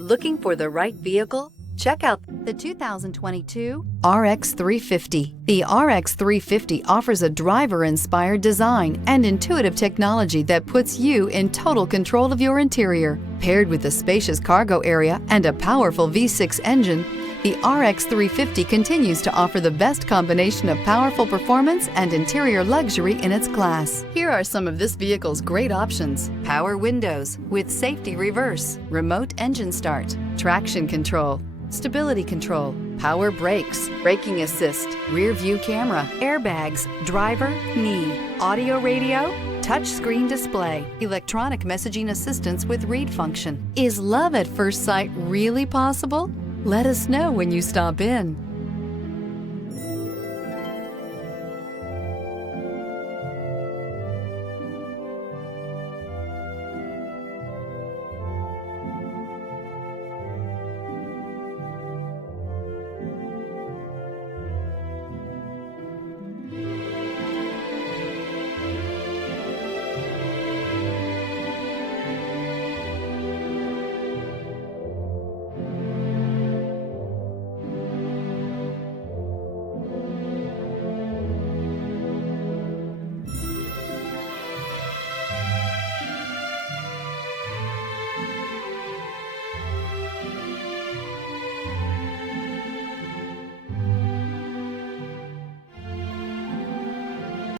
Looking for the right vehicle? Check out the 2022 RX 350. The RX 350 offers a driver-inspired design and intuitive technology that puts you in total control of your interior. Paired with a spacious cargo area and a powerful V6 engine, the RX 350 continues to offer the best combination of powerful performance and interior luxury in its class. Here are some of this vehicle's great options: power windows with safety reverse, remote engine start, traction control, stability control, power brakes, braking assist, rear view camera, airbags, driver, knee, audio radio, touchscreen display, electronic messaging assistance with read function. Is love at first sight really possible? Let us know when you stop in.